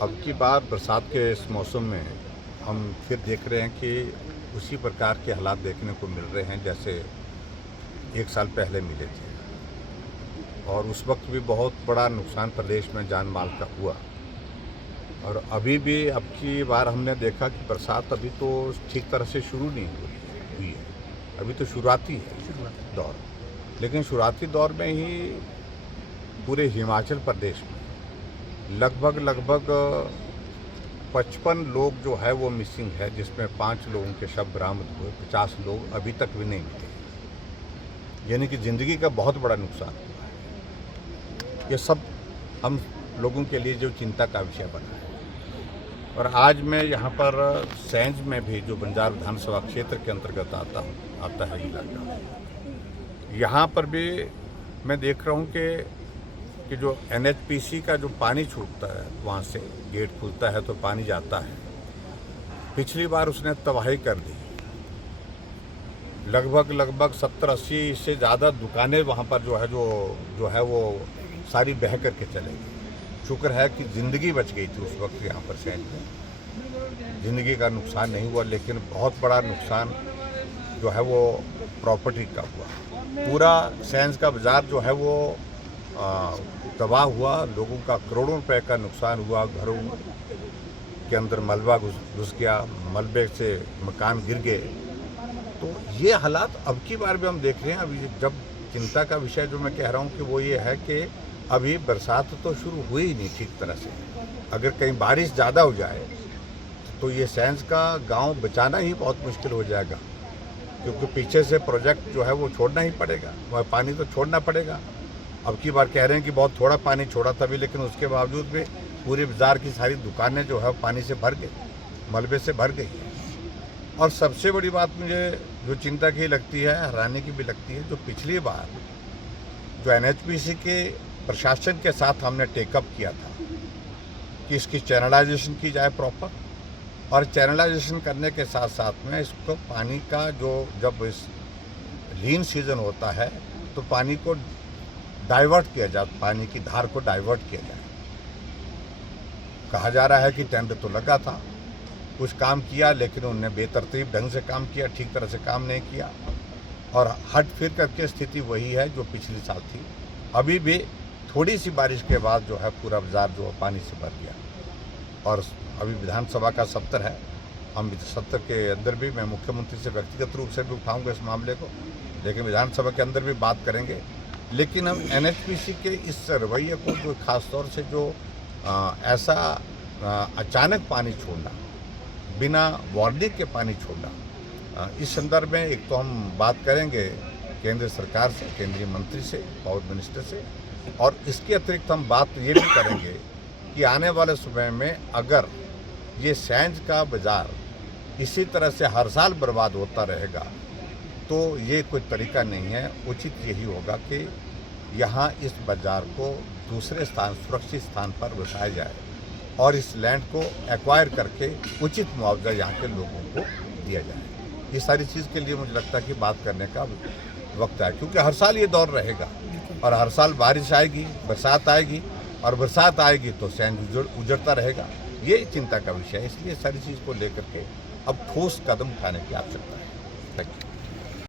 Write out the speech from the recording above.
अब की बार बरसात के इस मौसम में हम फिर देख रहे हैं कि उसी प्रकार के हालात देखने को मिल रहे हैं जैसे एक साल पहले मिले थे। और उस वक्त भी बहुत बड़ा नुकसान प्रदेश में जान माल का हुआ। और अभी भी अब की बार हमने देखा कि बरसात अभी तो ठीक तरह से शुरू नहीं हुई है, अभी तो शुरुआती है दौर। लेकिन शुरुआती दौर में ही पूरे हिमाचल प्रदेश में लगभग 55 लोग जो है वो मिसिंग है, जिसमें 5 लोगों के शव बरामद हुए, 50 लोग अभी तक भी नहीं मिले। यानी कि ज़िंदगी का बहुत बड़ा नुकसान हुआ है। ये सब हम लोगों के लिए जो चिंता का विषय बना है। और आज मैं यहाँ पर सैंज में भी, जो बंजार विधानसभा क्षेत्र के अंतर्गत आता है इलाका, यहाँ पर भी मैं देख रहा हूँ कि जो NHPC का जो पानी छूटता है, वहाँ से गेट खुलता है तो पानी जाता है। पिछली बार उसने तबाही कर दी। लगभग 70-80 से ज़्यादा दुकानें वहाँ पर जो है वो सारी बह करके चले गई। शुक्र है कि ज़िंदगी बच गई थी उस वक्त यहाँ पर सैंज में। ज़िंदगी का नुकसान नहीं हुआ, लेकिन बहुत बड़ा नुकसान जो है वो प्रॉपर्टी का हुआ। पूरा सैंज का बाज़ार जो है वो तबाह हुआ। लोगों का करोड़ों रुपए का नुकसान हुआ। घरों के अंदर मलबा घुस गया, मलबे से मकान गिर गए। तो ये हालात अब की बार भी हम देख रहे हैं। अभी जब चिंता का विषय जो मैं कह रहा हूँ कि वो ये है कि अभी बरसात तो शुरू हुई ही नहीं ठीक तरह से। अगर कहीं बारिश ज़्यादा हो जाए तो ये सैंज का गांव बचाना ही बहुत मुश्किल हो जाएगा, क्योंकि पीछे से प्रोजेक्ट जो है वो छोड़ना ही पड़ेगा, वह पानी तो छोड़ना पड़ेगा। अब की बार कह रहे हैं कि बहुत थोड़ा पानी छोड़ा तभी, लेकिन उसके बावजूद भी पूरे बाज़ार की सारी दुकानें जो है पानी से भर गई, मलबे से भर गई। और सबसे बड़ी बात मुझे जो चिंता की लगती है, हैरानी की भी लगती है, जो पिछली बार जो NHPC के प्रशासन के साथ हमने टेकअप किया था कि इसकी चैनलाइजेशन की जाए प्रॉपर, और चैनलाइजेशन करने के साथ साथ में इसको पानी का जब इस लीन सीजन होता है तो पानी को डाइवर्ट किया जाए, पानी की धार को डाइवर्ट किया जाए। कहा जा रहा है कि टेंडर तो लगा था, कुछ काम किया, लेकिन उन्होंने बेतरतीब ढंग से काम किया, ठीक तरह से काम नहीं किया। और हट फिर करके स्थिति वही है जो पिछले साल थी। अभी भी थोड़ी सी बारिश के बाद जो है पूरा बाजार जो पानी से भर गया। और अभी विधानसभा का सत्र है, हम सत्र के अंदर भी मैं मुख्यमंत्री से व्यक्तिगत रूप से भी उठाऊंगा इस मामले को, लेकिन विधानसभा के अंदर भी बात करेंगे। लेकिन हम NHPC के इस रवैये को, जो खास तौर से जो ऐसा अचानक पानी छोड़ना, बिना वार्निंग के पानी छोड़ना, इस संदर्भ में एक तो हम बात करेंगे केंद्र सरकार से, केंद्रीय मंत्री से, पावर मिनिस्टर से। और इसके अतिरिक्त हम बात ये भी करेंगे कि आने वाले समय में अगर ये सैंज का बाज़ार इसी तरह से हर साल बर्बाद होता रहेगा तो ये कोई तरीका नहीं है। उचित यही होगा कि यहाँ इस बाज़ार को दूसरे स्थान, सुरक्षित स्थान पर बसाया जाए और इस लैंड को एक्वायर करके उचित मुआवजा यहाँ के लोगों को दिया जाए। ये सारी चीज़ के लिए मुझे लगता है कि बात करने का वक्त है, क्योंकि हर साल ये दौर रहेगा और हर साल बारिश आएगी, बरसात आएगी, और बरसात आएगी तो सैंज उजड़ता रहेगा। ये चिंता का विषय है। इसलिए सारी चीज़ को लेकर के अब ठोस कदम उठाने की आवश्यकता है। Thank you.